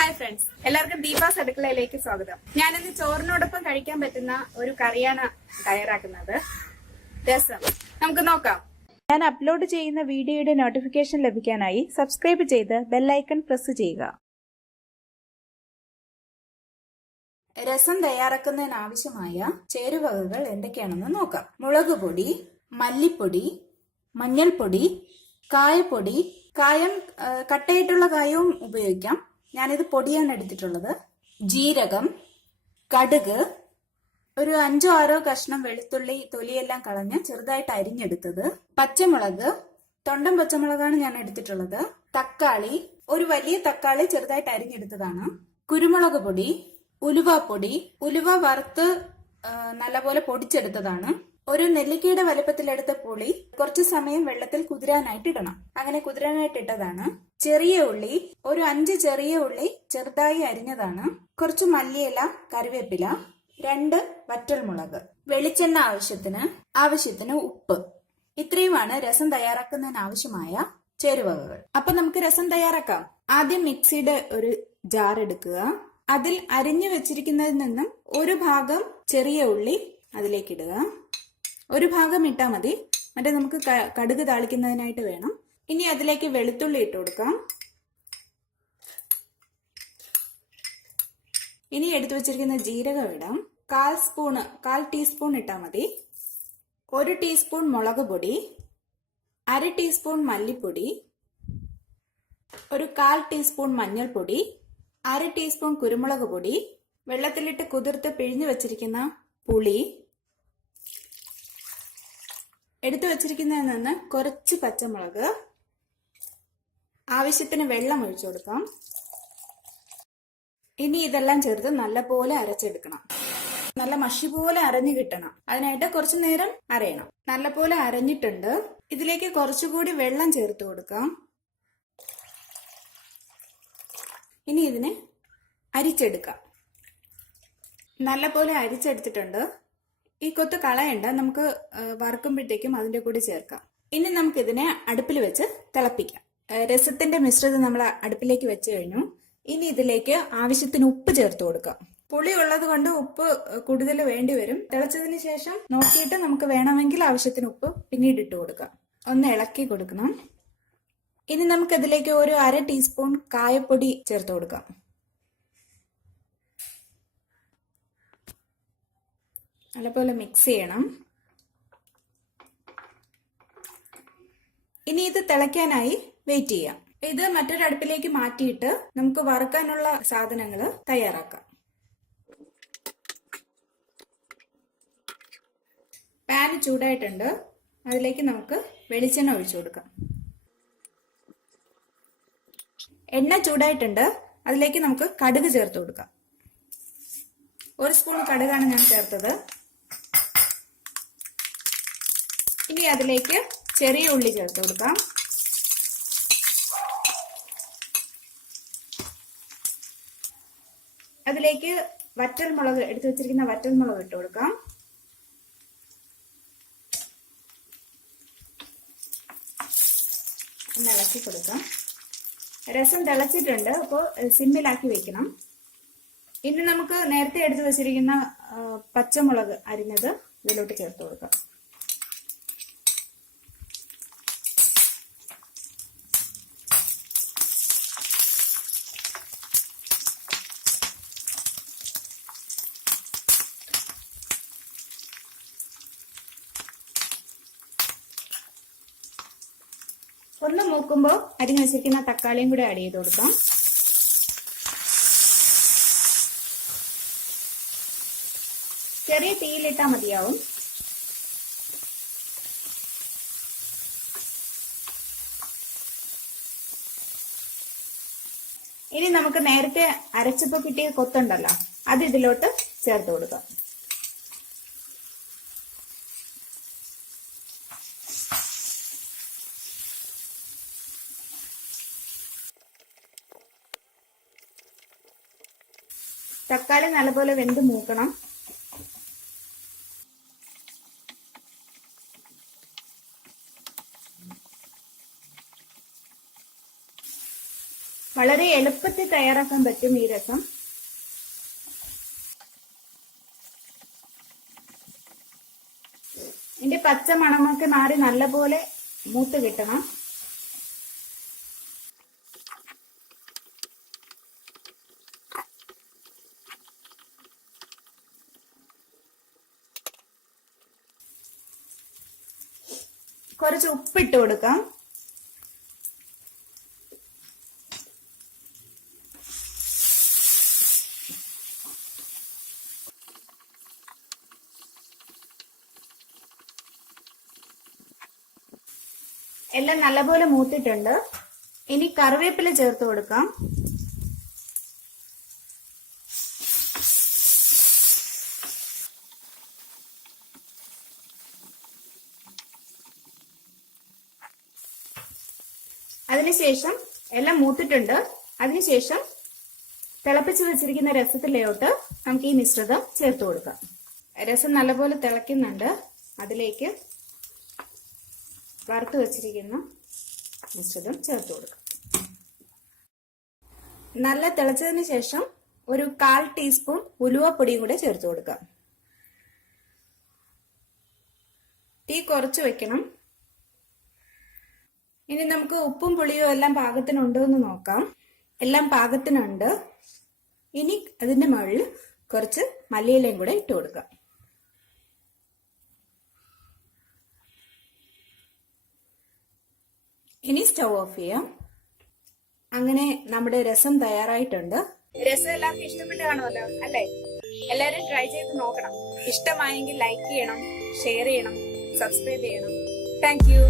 Hi friends, എല്ലാവർക്കും ദീപാസ് അടുക്കളയിലേക്ക് സ്വാഗതം. ഞാനിന്ന് ചോറിനോടൊപ്പം കഴിക്കാൻ പറ്റുന്ന ഒരു കറിയാണ് തയ്യാറാക്കുന്നത്. രസം. നമുക്ക് നോക്കാം. ഞാൻ അപ്ലോഡ് ചെയ്യുന്ന വീഡിയോയുടെ നോട്ടിഫിക്കേഷൻ ലഭിക്കാനായി സബ്സ്ക്രൈബ് ചെയ്ത് ബെല്ലൈക്കൺ പ്രസ് ചെയ്യുക. രസം തയ്യാറാക്കുന്നതിന് ആവശ്യമായ ചേരുവകകൾ എന്തൊക്കെയാണെന്ന് നോക്കാം. മുളക് പൊടി, മല്ലിപ്പൊടി, മഞ്ഞൾപ്പൊടി, കായപ്പൊടി. കായം കട്ടയിട്ടുള്ള കായവും ഉപയോഗിക്കാം. ഞാനിത് പൊടിയാണ് എടുത്തിട്ടുള്ളത്. ജീരകം, കടുക്, ഒരു 5-6 കഷ്ണം വെളുത്തുള്ളി തൊലിയെല്ലാം കളഞ്ഞ് ചെറുതായിട്ട് അരിഞ്ഞെടുത്തത്, പച്ചമുളക്, തൊണ്ടൻ പച്ചമുളകാണ് ഞാൻ എടുത്തിട്ടുള്ളത്, തക്കാളി, ഒരു വലിയ തക്കാളി ചെറുതായിട്ട് അരിഞ്ഞെടുത്തതാണ്, കുരുമുളക് പൊടി, ഉലുവാപ്പൊടി, ഉലുവ വറുത്ത് നല്ലപോലെ പൊടിച്ചെടുത്തതാണ്, ഒരു നെല്ലിക്കയുടെ വലുപ്പത്തിലെടുത്ത പുളി കുറച്ചു സമയം വെള്ളത്തിൽ കുതിരാനായിട്ട് ഇടണം. അങ്ങനെ കുതിരാനായിട്ട് ഇട്ടതാണ്. ചെറിയ ഉള്ളി, ഒരു 5 ചെറിയ ഉള്ളി ചെറുതായി അരിഞ്ഞതാണ്, കുറച്ച് മല്ലിയില, കറിവേപ്പില, 2 വറ്റൽമുളക്, വെളിച്ചെണ്ണ ആവശ്യത്തിന് ഉപ്പ്. ഇത്രയുമാണ് രസം തയ്യാറാക്കുന്നതിന് ആവശ്യമായ ചേരുവകകൾ. അപ്പൊ നമുക്ക് രസം തയ്യാറാക്കാം. ആദ്യം മിക്സിയുടെ ഒരു ജാർ എടുക്കുക. അതിൽ അരിഞ്ഞു വെച്ചിരിക്കുന്നതിൽ നിന്നും ഒരു ഭാഗം ചെറിയ ഉള്ളി അതിലേക്ക് ഇടുക. ഒരു ഭാഗം ഇട്ടാൽ മതി, മറ്റേ നമുക്ക് കടുക് താളിക്കുന്നതിനായിട്ട് വേണം. ഇനി അതിലേക്ക് വെളുത്തുള്ളി ഇട്ട് കൊടുക്കാം. ഇനി എടുത്തു വെച്ചിരിക്കുന്ന ജീരകം ഇടാം. 1/4 ടീസ്പൂൺ ഇട്ടാൽ മതി. 1 ടീസ്പൂൺ മുളക് പൊടി, 1/2 ടീസ്പൂൺ മല്ലിപ്പൊടി, ഒരു 1/4 ടീസ്പൂൺ മഞ്ഞൾപ്പൊടി, 1/2 ടീസ്പൂൺ കുരുമുളക് പൊടി, വെള്ളത്തിലിട്ട് കുതിർത്ത് പിഴിഞ്ഞു വെച്ചിരിക്കുന്ന പുളി, എടുത്തു വച്ചിരിക്കുന്നതിൽ നിന്ന് കുറച്ച് പച്ചമുളക്, ആവശ്യത്തിന് വെള്ളം ഒഴിച്ചു കൊടുക്കാം. ഇനി ഇതെല്ലാം ചേർത്ത് നല്ലപോലെ അരച്ചെടുക്കണം. നല്ല മഷി പോലെ അരഞ്ഞു കിട്ടണം. അതിനായിട്ട് കുറച്ചു നേരം അരയണം. നല്ലപോലെ അരഞ്ഞിട്ടുണ്ട്. ഇതിലേക്ക് കുറച്ചുകൂടി വെള്ളം ചേർത്ത് കൊടുക്കാം. ഇനി ഇതിനെ അരിച്ചെടുക്കാം. നല്ലപോലെ അരിച്ചെടുത്തിട്ടുണ്ട്. ഈ കൊത്ത് കളയണ്ട, നമുക്ക് വറുക്കുമ്പോഴത്തേക്കും അതിന്റെ കൂടി ചേർക്കാം. ഇനി നമുക്ക് ഇതിനെ അടുപ്പിൽ വെച്ച് തിളപ്പിക്കാം. രസത്തിന്റെ മിശ്രിതം നമ്മൾ അടുപ്പിലേക്ക് വെച്ച് കഴിഞ്ഞു. ഇനി ഇതിലേക്ക് ആവശ്യത്തിന് ഉപ്പ് ചേർത്ത് കൊടുക്കാം. പുളി ഉള്ളത് കൊണ്ട് ഉപ്പ് കൂടുതൽ വേണ്ടി വരും. തിളച്ചതിന് ശേഷം നോക്കിയിട്ട് നമുക്ക് വേണമെങ്കിൽ ആവശ്യത്തിന് ഉപ്പ് പിന്നീട് ഇട്ട് കൊടുക്കാം. ഒന്ന് ഇളക്കി കൊടുക്കണം. ഇനി നമുക്ക് ഇതിലേക്ക് ഒരു 1/2 ടീസ്പൂൺ കായപ്പൊടി ചേർത്ത് കൊടുക്കാം. നല്ലപോലെ മിക്സ് ചെയ്യണം. ഇനി ഇത് തിളയ്ക്കാനായി വെയിറ്റ് ചെയ്യാം. ഇത് മറ്റൊരു അടുപ്പിലേക്ക് മാറ്റിയിട്ട് നമുക്ക് വറുക്കാനുള്ള സാധനങ്ങൾ തയ്യാറാക്കാം. പാൻ ചൂടായിട്ടുണ്ട്. അതിലേക്ക് നമുക്ക് വെളിച്ചെണ്ണ ഒഴിച്ചു കൊടുക്കാം. എണ്ണ ചൂടായിട്ടുണ്ട്. അതിലേക്ക് നമുക്ക് കടുക് ചേർത്ത് കൊടുക്കാം. 1 സ്പൂൺ കടുകാണ് ഞാൻ ചേർത്തത്. ഇനി അതിലേക്ക് ചെറിയ ഉള്ളി ചേർത്ത് കൊടുക്കാം. അതിലേക്ക് വറ്റൽമുളക്, എടുത്തു വെച്ചിരിക്കുന്ന വറ്റൽമുളക് ഇട്ട് കൊടുക്കാം. ഒന്ന് ഇളക്കി കൊടുക്കാം. രസം തിളച്ചിട്ടുണ്ട്. അപ്പോൾ സിമ്മിലാക്കി വെക്കണം. ഇനി നമുക്ക് നേരത്തെ എടുത്തു വെച്ചിരിക്കുന്ന പച്ചമുളക് അരിഞ്ഞത് ഇതിലോട്ട് ചേർത്ത് കൊടുക്കാം. ഒന്ന് മൂക്കുമ്പോൾ അരിഞ്ഞു വെച്ചിരിക്കുന്ന തക്കാളിയും കൂടെ ആഡ് ചെയ്ത് കൊടുക്കാം. ചെറിയ തീയിലിട്ടാൽ മതിയാവും. ഇനി നമുക്ക് നേരത്തെ അരച്ചപ്പോ കിട്ടിയ കൊത്തുണ്ടല്ലോ, അത് ഇതിലോട്ട് ചേർത്ത് കൊടുക്കാം. തക്കാളി നല്ലപോലെ വെന്ത് മൂക്കണം. വളരെ എളുപ്പത്തിൽ തയ്യാറാക്കാൻ പറ്റും ഈ രസം. ഇതിന്റെ പച്ച മണമൊക്കെ മാറി നല്ലപോലെ മൂത്ത് കിട്ടണം. കുറച്ച് ഉപ്പിട്ട് കൊടുക്കാം. എല്ലാം നല്ലപോലെ മൂത്തിട്ടുണ്ട്. ഇനി കറിവേപ്പില ചേർത്ത് കൊടുക്കാം. അതിനുശേഷം എല്ലാം മൂത്തിട്ടുണ്ട്. അതിനുശേഷം തിളപ്പിച്ച് വെച്ചിരിക്കുന്ന രസത്തിലോട്ട് നമുക്ക് ഈ മിശ്രിതം ചേർത്ത് കൊടുക്കാം. രസം നല്ലപോലെ തിളയ്ക്കുന്നുണ്ട്. അതിലേക്ക് വറുത്ത് വെച്ചിരിക്കുന്ന മിശ്രിതം ചേർത്ത് കൊടുക്കാം. നല്ല തിളച്ചതിന് ശേഷം ഒരു 1/4 ടീസ്പൂൺ ഉലുവപ്പൊടിയും കൂടെ ചേർത്ത് കൊടുക്കാം. തീ കുറച്ച് വെക്കണം. ഇനി നമുക്ക് ഉപ്പും പുളിയും എല്ലാം പാകത്തിനുണ്ടോ എന്ന് നോക്കാം. എല്ലാം പാകത്തിനുണ്ട്. ഇനി അതിന്റെ മുകളിൽ കുറച്ച് മല്ലിയിലയും കൂടെ ഇട്ട് കൊടുക്കാം. ഇനി സ്റ്റൗ ഓഫ് ചെയ്യാം. അങ്ങനെ നമ്മുടെ രസം തയ്യാറായിട്ടുണ്ട്. രസം എല്ലാവർക്കും ഇഷ്ടപ്പെട്ട് കാണുമല്ലോ അല്ലേ? എല്ലാവരും ട്രൈ ചെയ്ത് നോക്കണം. ഇഷ്ടമായെങ്കിൽ ലൈക്ക് ചെയ്യണം, ഷെയർ ചെയ്യണം, സബ്സ്ക്രൈബ് ചെയ്യണം. Thank you.